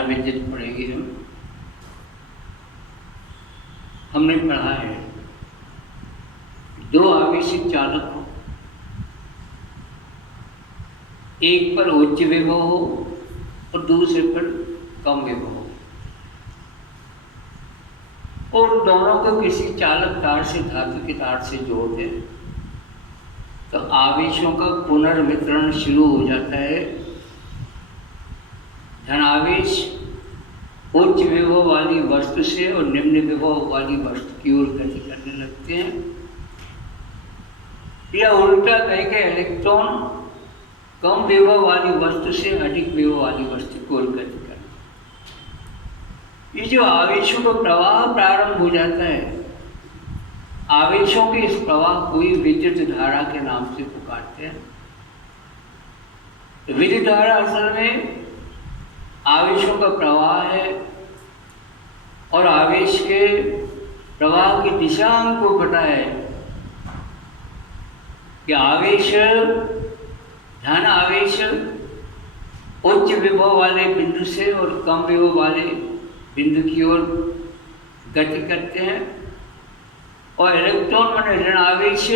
धारा विद्युत पढ़ेंगे हमने पढ़ा है दो आवेशित चालक हो, एक पर उच्च विभव हो और दूसरे पर कम विभव हो, और दोनों को किसी चालक तार से धातु की तार से जोड़ दें तो आवेशों का पुनर्वितरण शुरू हो जाता है। धनावेश उच्च विभव वाली वस्तु से और निम्न विभव वाली वस्तु की ओर गति करने लगते हैं, या उल्टा कहेंगे इलेक्ट्रॉन कम विभव वाली वस्तु से अधिक विभव वाली वस्तु की ओर गति करना। ये जो आवेशों का प्रवाह प्रारंभ हो जाता है, आवेशों के इस प्रवाह को ही विद्युत धारा के नाम से पुकारते हैं। तो विद्युत धारा असल में आवेशों का प्रवाह है, और आवेश के प्रवाह की दिशा हमको पता है कि आवेश धन आवेश उच्च विभव वाले बिंदु से और कम विभव वाले बिंदु की ओर गति करते हैं, और इलेक्ट्रॉन माने ऋण आवेश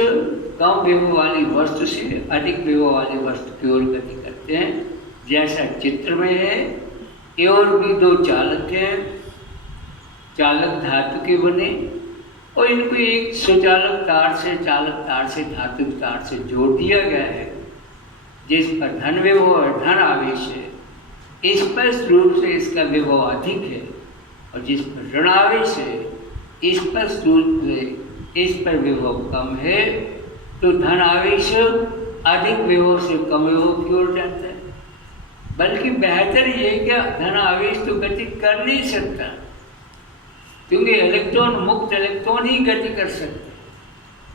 कम विभव वाली वस्तु से अधिक विभव वाली वस्तु की ओर गति करते हैं। जैसा चित्र में है, ये और भी दो चालक हैं, चालक धातु के बने, और इनको एक सुचालक तार से चालक तार से धातु तार से जोड़ दिया गया है, जिस पर धन विभव और धन आवेश है। स्पष्ट रूप से इसका विभव अधिक है, और जिस पर ऋण आवेश है स्पष्ट रूप से इस पर विभव कम है। तो धन आवेश अधिक विभव से कम विभव की ओर जाता है, बल्कि बेहतर ये क्या धन आवेश तो गति कर नहीं सकता, क्योंकि इलेक्ट्रॉन मुक्त इलेक्ट्रॉन ही गति कर सकते।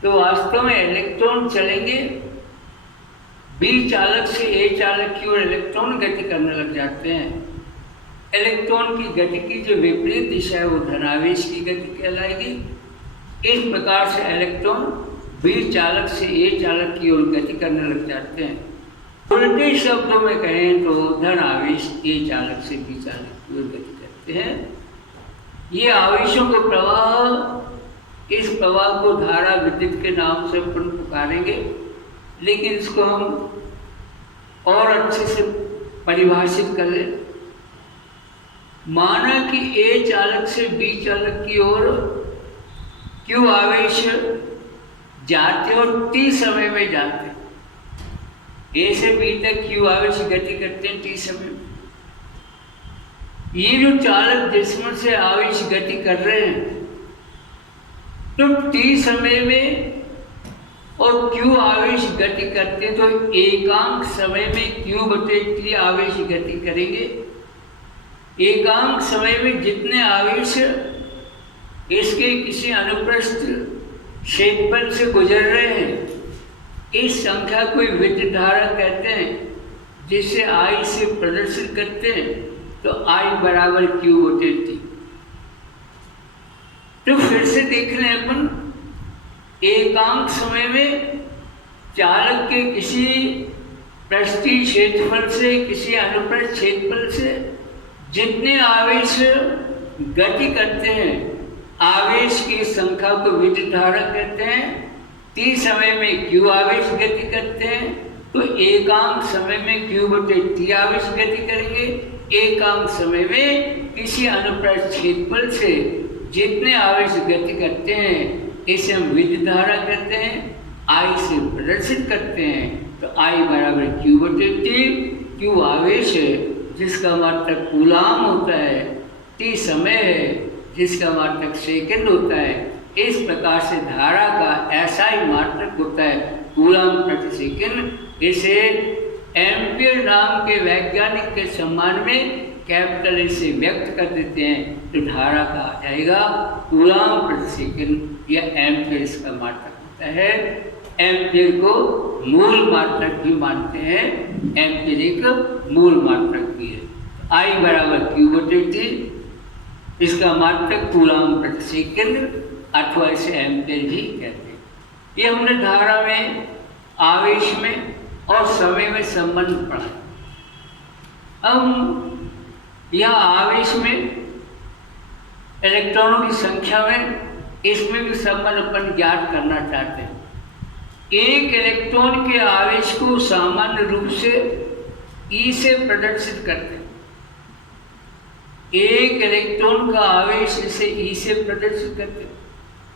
तो वास्तव में इलेक्ट्रॉन चलेंगे बी चालक से ए चालक की ओर इलेक्ट्रॉन गति करने लग जाते हैं। इलेक्ट्रॉन की गति की जो विपरीत दिशा है वो धनावेश की गति कहलाएगी। इस प्रकार से इलेक्ट्रॉन बी चालक से ए चालक की ओर गति करने लग जाते हैं। उल्टे शब्दों में कहें तो धन आवेश ए चालक से बी चालक की ओर गति करते हैं। ये आवेशों का प्रवाह, इस प्रवाह को धारा विद्युत के नाम से अपन पुकारेंगे, लेकिन इसको हम और अच्छे से परिभाषित कर लें। माना कि ए चालक से बी चालक की ओर क्यू आवेश जाते और टी समय में जाते हैं। ए से बी तक क्यू आवेश गति करते हैं टी समय में। ये जो चालक जिसमें से आवेश गति कर रहे हैं, तो टी समय में और क्यू आवेश गति करते हैं, तो एकांक समय में क्यू बटे टी आवेश गति करेंगे। एकांक समय में जितने आवेश इसके किसी अनुप्रस्थ क्षेत्रफल से गुजर रहे हैं, इस संख्या को विद्युत धारा कहते हैं, जिसे आई से प्रदर्शित करते हैं। तो आई बराबर क्यू बटे टी। तो फिर से देख लें अपन, एकांक समय में चालक के किसी पृष्ठीय क्षेत्रफल से, किसी अनुप्रस्थ क्षेत्रफल से जितने आवेश गति करते हैं, आवेश की संख्या को विद्युत धारा कहते हैं। टी समय में क्यू आवेश गति करते हैं, तो एकांक समय में क्यू बटे टी आवेश गति करेंगे। एकांक समय में किसी अनुप्रस्थ क्षेत्रफल से जितने आवेश गति करते हैं, इसे हम विद्युत धारा कहते हैं। आई से प्रदर्शित करते हैं, तो आई बराबर क्यू बटे टी। क्यू आवेश है जिसका मात्रक कूलाम होता है, टी समय है जिसका मात्रक सेकंड होता है। इस प्रकार से धारा का ऐसा ही मात्रक होता है, कूलाम प्रति सेकंड। इसे एम्पियर नाम के वैज्ञानिक के सम्मान में कैपिटल ए से व्यक्त कर देते हैं। तो धारा का आ जाएगा कूलाम प्रति सेकंड, या एम्पियर इसका मात्रक होता है। एम्पियर को मूल मात्रक भी मानते हैं, एम्पियर एक मूल मात्रक भी है। आई बराबर क्यू बटे टी, इसका मात्रक कूलाम प्रति सेकंड अथवा इसे एम्पियर भी कहते हैं। ये हमने धारा में, आवेश में और समय में संबंध पढ़ा। अब या आवेश में इलेक्ट्रॉनों की संख्या में, इसमें भी संबंध अपन ज्ञात करना चाहते हैं। एक इलेक्ट्रॉन के आवेश को सामान्य रूप से ई से प्रदर्शित करते हैं। एक इलेक्ट्रॉन का आवेश इसे ई से प्रदर्शित करते हैं।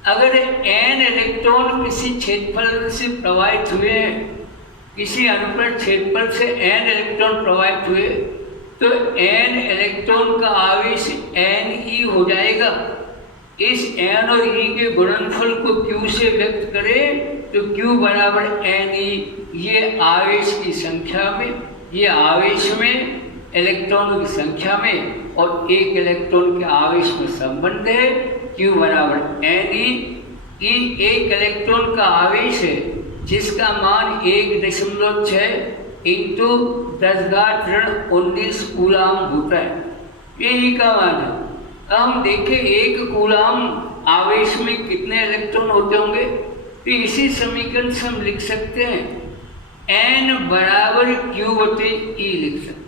अगर n इलेक्ट्रॉन किसी क्षेत्रफल से प्रवाहित हुए हैं, किसी अनुप्रस्थ क्षेत्रफल से n इलेक्ट्रॉन प्रवाहित हुए, तो n इलेक्ट्रॉन का आवेश ne हो जाएगा। इस n और e के गुणनफल को q से व्यक्त करें तो q बराबर ne, ये आवेश की संख्या में, ये आवेश में इलेक्ट्रॉनों की संख्या में और एक इलेक्ट्रॉन के आवेश में संबंध है। q बराबर ne, e एक इलेक्ट्रॉन का आवेश है जिसका मान 1.6 इंटू 10⁻⁻19 कूलाम होता है। यही का मान है। अब हम देखें एक कूलाम आवेश में कितने इलेक्ट्रॉन होते होंगे, तो इसी समीकरण से हम लिख सकते हैं n बराबर q/e लिख सकते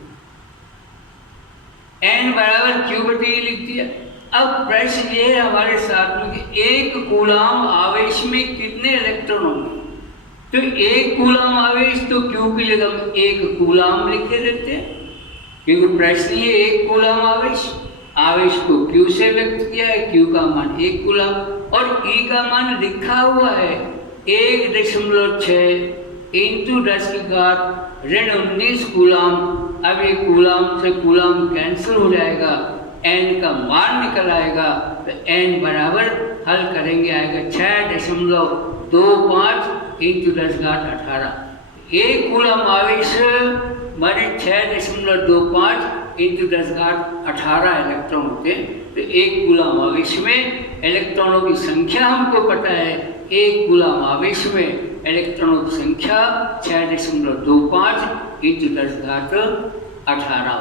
हैं। n बराबर q/e लिख दिया। अब प्रश्न ये है हमारे साथ में कि एक कूलाम आवेश में कितने इलेक्ट्रॉन होंगे, तो एक कूलाम आवेश, तो q की जगह हम एक कूलाम लिख के देते हैं, क्योंकि प्रश्न ये एक कूलाम आवेश को q से व्यक्त किया है, q का मान 1 कूलाम और e का मान लिखा हुआ है 1.6 इंटू 10⁻⁻19 कूलाम। अब ये कूलाम से कूलाम कैंसिल हो जाएगा, n का मान निकल आएगा, तो n बराबर हल करेंगे आएगा 6.25 इंटू 10⁻18। एक कूलाम आवेश माने 6.25 इंटू 10⁻18 इलेक्ट्रॉन होते हैं। तो एक कूलाम आवेश में इलेक्ट्रॉनों की संख्या हमको पता है, एक कूलाम आवेश में इलेक्ट्रॉनों की संख्या 6.25 इंटू 10⁻18।